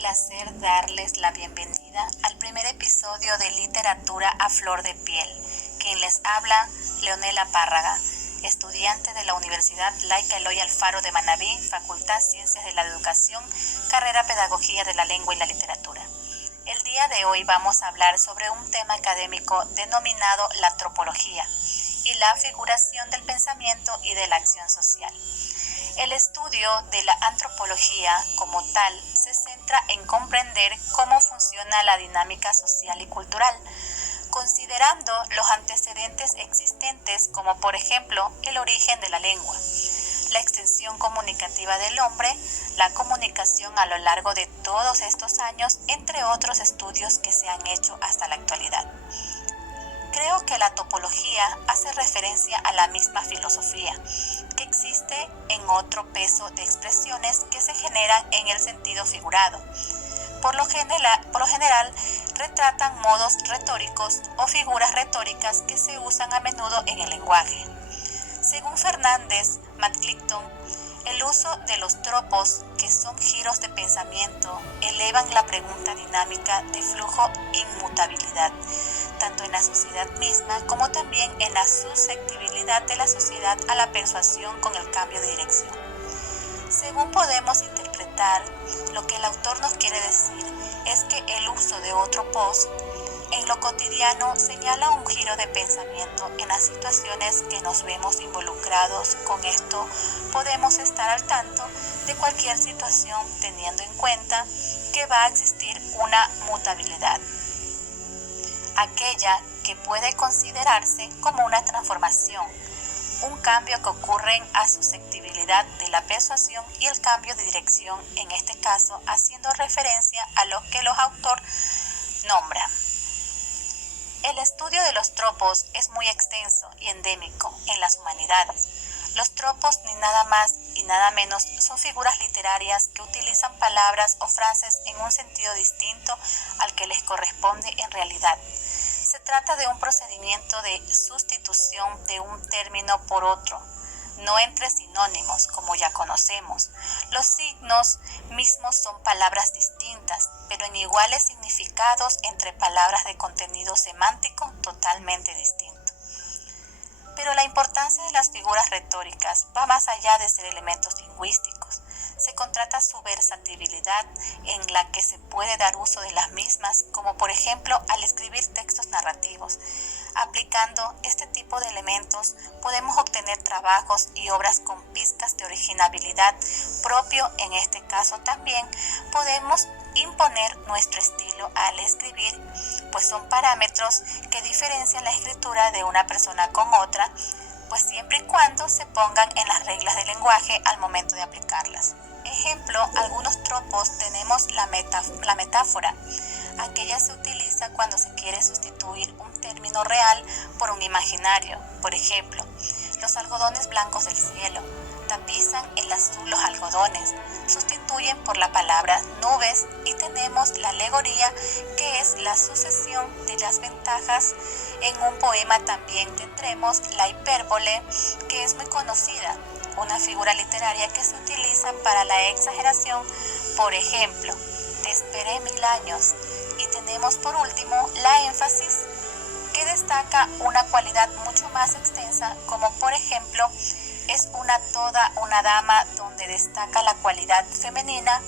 placer darles la bienvenida al primer episodio de Literatura a Flor de Piel. Quien les habla, Leonela Párraga, estudiante de la Universidad Laica Eloy Alfaro de Manabí, Facultad Ciencias de la Educación, carrera Pedagogía de la Lengua y la Literatura. El día de hoy vamos a hablar sobre un tema académico denominado la antropología y la figuración del pensamiento y de la acción social. El estudio de la antropología como tal se centra en comprender cómo funciona la dinámica social y cultural, considerando los antecedentes existentes como por ejemplo el origen de la lengua, la extensión comunicativa del hombre, la comunicación a lo largo de todos estos años, entre otros estudios que se han hecho hasta la actualidad. Creo que la topología hace referencia a la misma filosofía, que existe en otro peso de expresiones que se generan en el sentido figurado. Por lo general, retratan modos retóricos o figuras retóricas que se usan a menudo en el lenguaje. Según Fernández McClintock, el uso de los tropos, que son giros de pensamiento, elevan la pregunta dinámica de flujo-inmutabilidad, tanto en la sociedad misma como también en la susceptibilidad de la sociedad a la persuasión con el cambio de dirección. Según podemos interpretar, lo que el autor nos quiere decir es que el uso de tropos en lo cotidiano señala un giro de pensamiento en las situaciones que nos vemos involucrados. Con esto podemos estar al tanto de cualquier situación teniendo en cuenta que va a existir una mutabilidad, aquella que puede considerarse como una transformación, un cambio que ocurre a susceptibilidad de la persuasión y el cambio de dirección, en este caso haciendo referencia a lo que los autores nombran. El estudio de los tropos es muy extenso y endémico en las humanidades. Los tropos, ni nada más y nada menos, son figuras literarias que utilizan palabras o frases en un sentido distinto al que les corresponde en realidad. Se trata de un procedimiento de sustitución de un término por otro, no entre sinónimos, como ya conocemos. Los signos mismos son palabras distintas, pero en iguales significados entre palabras de contenido semántico totalmente distinto. Pero la importancia de las figuras retóricas va más allá de ser elementos lingüísticos. Se contrata su versatilidad en la que se puede dar uso de las mismas, como por ejemplo al escribir textos narrativos. Aplicando este tipo de elementos podemos obtener trabajos y obras con pizcas de originalidad propio. En este caso también podemos imponer nuestro estilo al escribir, pues son parámetros que diferencian la escritura de una persona con otra, pues siempre y cuando se pongan en las reglas del lenguaje al momento de aplicarlas. Ejemplo, algunos tropos tenemos la metáfora. Aquella se utiliza cuando se quiere sustituir un término real por un imaginario. Por ejemplo, los algodones blancos del cielo tapizan el azul los algodones, sustituyen por la palabra nubes, y tenemos la alegoría, que es la sucesión de las ventajas. En un poema también tendremos la hipérbole, que es muy conocida, una figura literaria que se utiliza para la exageración. Por ejemplo, te esperé 1000 años. Y tenemos por último la énfasis, que destaca una cualidad mucho más extensa, como por ejemplo es toda una dama, donde destaca la cualidad femenina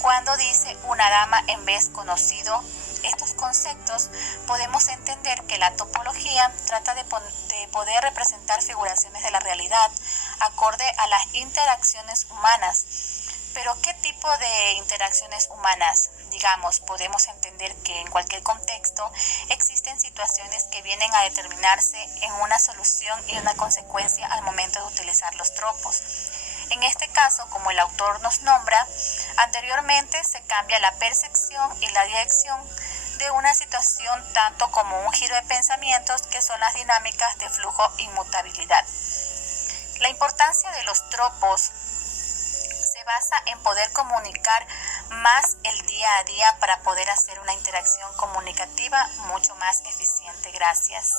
cuando dice una dama en vez conocido. Estos conceptos podemos entender que la topología trata de poder representar figuraciones de la realidad acorde a las interacciones humanas. Pero ¿qué tipo de interacciones humanas? Digamos, podemos entender que en cualquier contexto existen situaciones que vienen a determinarse en una solución y una consecuencia al momento de utilizar los tropos. En este caso, como el autor nos nombra, anteriormente se cambia la percepción y la dirección de una situación, tanto como un giro de pensamientos, que son las dinámicas de flujo-inmutabilidad. La importancia de los tropos se basa en poder comunicar más el día a día para poder hacer una interacción comunicativa mucho más eficiente. Gracias.